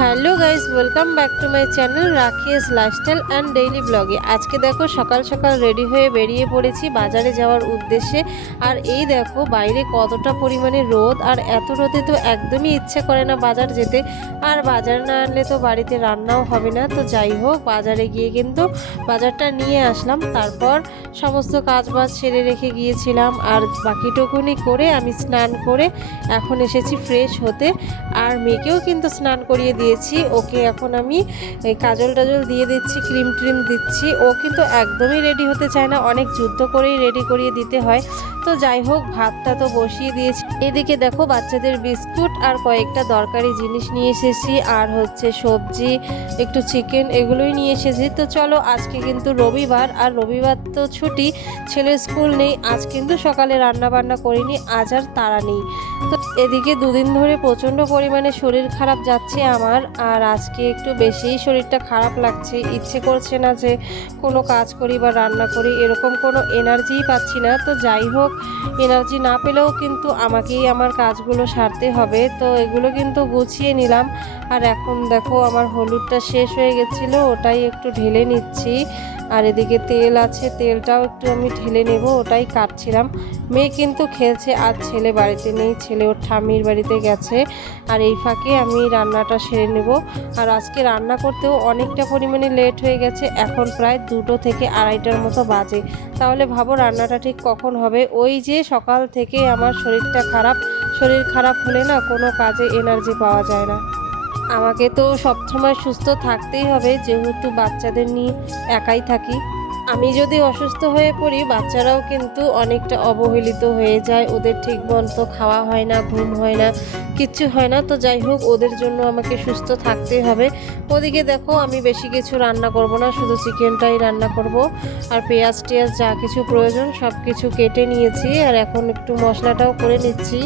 Hello guys, welcome back to my channel রাখিস lifestyle and daily ব্লগে। আজকে দেখো সকাল সকাল রেডি হয়ে বেরিয়ে পড়েছি বাজারে যাওয়ার উদ্দেশ্যে। আর এই দেখো বাইরে কতটা পরিমাণে রোদ, আর এত রোদে তো একদমই ইচ্ছে করে না বাজার যেতে। আর বাজার না আনলে তো বাড়িতে রান্নাও হবে না। তো যাই হোক, বাজারে গিয়ে কিন্তু বাজারটা নিয়ে আসলাম। তারপর সমস্ত কাজ বাজ সেরে রেখে গিয়েছিলাম, আর বাকিটুকুনি করে আমি স্নান করে এখন এসেছি ফ্রেশ হতে। আর মেয়েকেও কিন্তু স্নান করিয়ে দিয়েছি। ওকে এখন আমি কাজল টাজল দিয়ে দিচ্ছি, ক্রিম ট্রিম দিচ্ছি। ও কিন্তু একদমই রেডি হতে চায় না, অনেক যুদ্ধ করেই রেডি করিয়ে দিতে হয়। তো যাই হোক, ভাতটা তো বসিয়ে দিয়েছি। এদিকে দেখো বাচ্চাদের বিস্কুট আর কয়েকটা দরকারি জিনিস নিয়ে এসেছি, আর হচ্ছে সবজি, একটু চিকেন, এগুলোই নিয়ে এসেছি। তো চলো, আজকে কিন্তু রবিবার, আর রবিবার তো ছুটি, ছেলের স্কুল নেই। আজ কিন্তু সকালে রান্না বান্না করিনি, আজ আর তাড়া নেই। তো এদিকে দুদিন ধরে প্রচণ্ড পরিমাণে শরীর খারাপ যাচ্ছে আমার, আর আজকে একটু বেশিই শরীরটা খারাপ লাগছে। ইচ্ছে করছে না যে কোনো কাজ করি বা রান্না করি, এরকম কোনো এনার্জিই পাচ্ছি না। তো যাই হোক, এনার্জি না পেলেও কিন্তু আমাকেই আমার কাজগুলো সারতে হবে। তো এগুলো কিন্তু গুছিয়ে নিলাম। আর এখন দেখো আমার হলুদটা শেষ হয়ে গেছিলো, ওটাই একটু ঢেলে নিচ্ছি। আর এদিকে তেল আছে, তেলটাও একটু আমি ঢেলে নেব, ওটাই কাটছিলাম। মেয়ে কিন্তু খেলছে, আর ছেলে বাড়িতে নেই, ছেলে ওর ঠাম্মির বাড়িতে গেছে। আর এই ফাঁকে আমি রান্নাটা সেরে নেব। আর আজকে রান্না করতেও অনেকটা পরিমাণে লেট হয়ে গেছে, এখন প্রায় 2টো থেকে 2:30টার মতো বাজে। তাহলে ভাবো রান্নাটা ঠিক কখন হবে। ওই যে সকাল থেকে আমার শরীরটা খারাপ, শরীর খারাপ হলে না কোনো কাজে এনার্জি পাওয়া যায় না। আমাকে তো সবসময় সুস্থ থাকতেই হবে, যেহেতু বাচ্চাদের নিয়ে একাই থাকি। আমি যদি অসুস্থ হয়ে পড়ি, বাচ্চারাও কিন্তু অনেকটা অবহেলিত হয়ে যায়। ওদের ঠিক মতো খাওয়া হয় না, ঘুম হয় না, কিচ্ছু হয় না। তো যাই হোক, ওদের জন্য আমাকে সুস্থ থাকতেই হবে। ওদিকে দেখো আমি বেশি কিছু রান্না করব না, শুধু চিকেনটাই রান্না করব। আর পেঁয়াজ টেয়াজ যা কিছু প্রয়োজন সব কিছু কেটে নিয়েছি, আর এখন একটু মশলাটাও করে নিচ্ছি।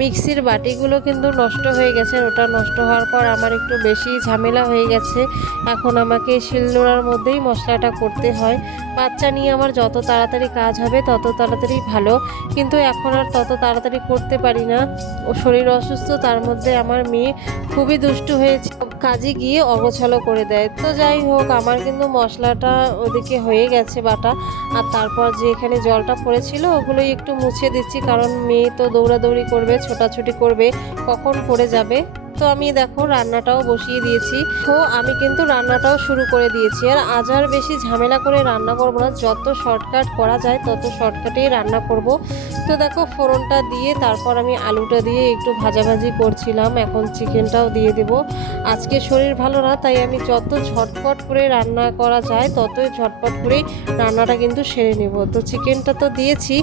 মিক্সির বাটিগুলো কিন্তু নষ্ট হয়ে গেছে, ওটা নষ্ট হওয়ার পর আমার একটু বেশি ঝামেলা হয়ে গেছে। এখন আমাকে শিলনোড়ার মধ্যেই মশলাটা করতে হয়। বাচ্চা নিয়ে আমার যত তাড়াতাড়ি কাজ হবে তত তাড়াতাড়ি ভালো, কিন্তু এখন আর তত তাড়াতাড়ি করতে পারি না। ও শরীর অসুস্থ, তার মধ্যে আমার মেয়ে খুবই দুষ্টু হয়েছে, কাজে গিয়ে অগোছালো করে দেয়। তো যাই হোক, আমার কিন্তু মশলাটা ওদিকে হয়ে গেছে বাটা। আর তারপর যে এখানে জলটা পড়েছিল ওগুলোই একটু মুছে দিচ্ছি, কারণ মেয়ে তো দৌড়াদৌড়ি করবে, ছোটাছুটি করবে, কখন পড়ে যাবে। তো আমি দেখো রান্নাটাও বসিয়ে দিয়েছি। তো আমি কিন্তু রান্নাটাও শুরু করে দিয়েছি। আর আজ আর বেশি ঝামেলা করে রান্না করব না, যত শর্টকাট করা যায় তত শর্টকাটেই রান্না করব। তো দেখো ফোড়নটা দিয়ে তারপর আমি আলুটা দিয়ে একটু ভাজাভাজি করছিলাম। এখন চিকেনটাও দিয়ে দেব। আজকে শরীর ভালো না, তাই আমি যত ঝটপট করে রান্না করা যায় ততই ঝটপট করেই রান্নাটা কিন্তু সেরে নেব। তো চিকেনটা তো দিয়েছি,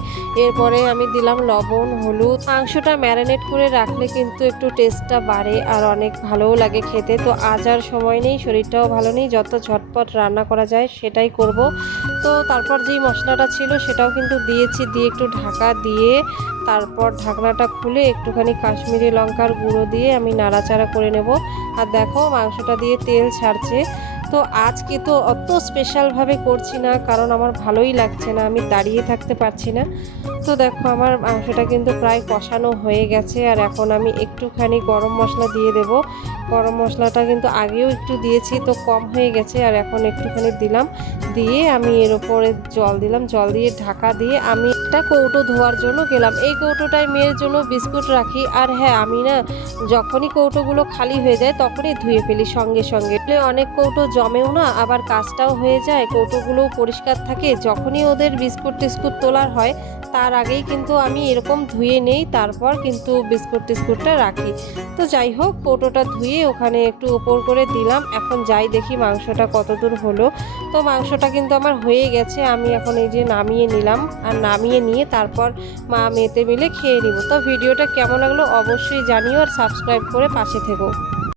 এরপরে আমি দিলাম লবণ, হলুদ। মাংসটা ম্যারিনেট করে রাখলে কিন্তু একটু টেস্টটা বাড়ে, আর অনেক ভালোও লাগে খেতে। তো আজ আর সময় নেই, শরীরটাও ভালো নেই, যত ঝটপট রান্না করা যায় সেটাই করব। তো তারপর যেই মশলাটা ছিল সেটাও কিন্তু দিয়েছি, দিয়ে একটু ঢাকা দিয়ে তারপর ঢাকনাটা খুলে একটুখানি কাশ্মীরি লঙ্কার গুঁড়ো দিয়ে আমি নাড়াচাড়া করে নেব। আর দেখো মাংসটা দিয়ে তেল ছাড়ছে। তো আজকে তো অত স্পেশালভাবে করছি না, কারণ আমার ভালোই লাগছে না, আমি দাঁড়িয়ে থাকতে পারছি না। তো দেখো আমার মাংসটা কিন্তু প্রায় কষানো হয়ে গেছে, আর এখন আমি একটুখানি গরম মশলা দিয়ে দেব। গরম মশলাটা কিন্তু আগেও একটু দিয়েছি, তো কম হয়ে গেছে, আর এখন একটুখানি দিলাম। দিয়ে আমি এর উপরে জল দিলাম, জল দিয়ে ঢাকা দিয়ে আমি একটা কৌটো ধোয়ার জন্য গেলাম। এই কৌটোটায় মেয়ের জন্য বিস্কুট রাখি। আর হ্যাঁ, আমি না যখনই কৌটোগুলো খালি হয়ে যায় তখনই ধুয়ে ফেলি সঙ্গে সঙ্গে। অনেক কৌটো জমেও না, আবার কাজটাও হয়ে যায়, কৌটোগুলোও পরিষ্কার থাকে। যখনই ওদের বিস্কুট টিস্কুট তোলার হয় তার আগেই কিন্তু আমি এরকম ধুয়ে নেই, তারপর কিন্তু বিস্কুট টিস্কুটটা রাখি। তো যাই হোক, কৌটোটা ধুয়ে ওখানে একটু উপর করে দিলাম। এখন যাই দেখি মাংসটা কতদূর হলো। তো মাংসটা কিন্তু আমার হয়ে গেছে, আমি এখন এই যে নামিয়ে নিলাম। আর নামিয়ে নিয়ে তারপর মা মেয়েতে মিলে খেয়ে নিব। তো ভিডিওটা কেমন লাগলো অবশ্যই জানিও, আর সাবস্ক্রাইব করে পাশে থেকো।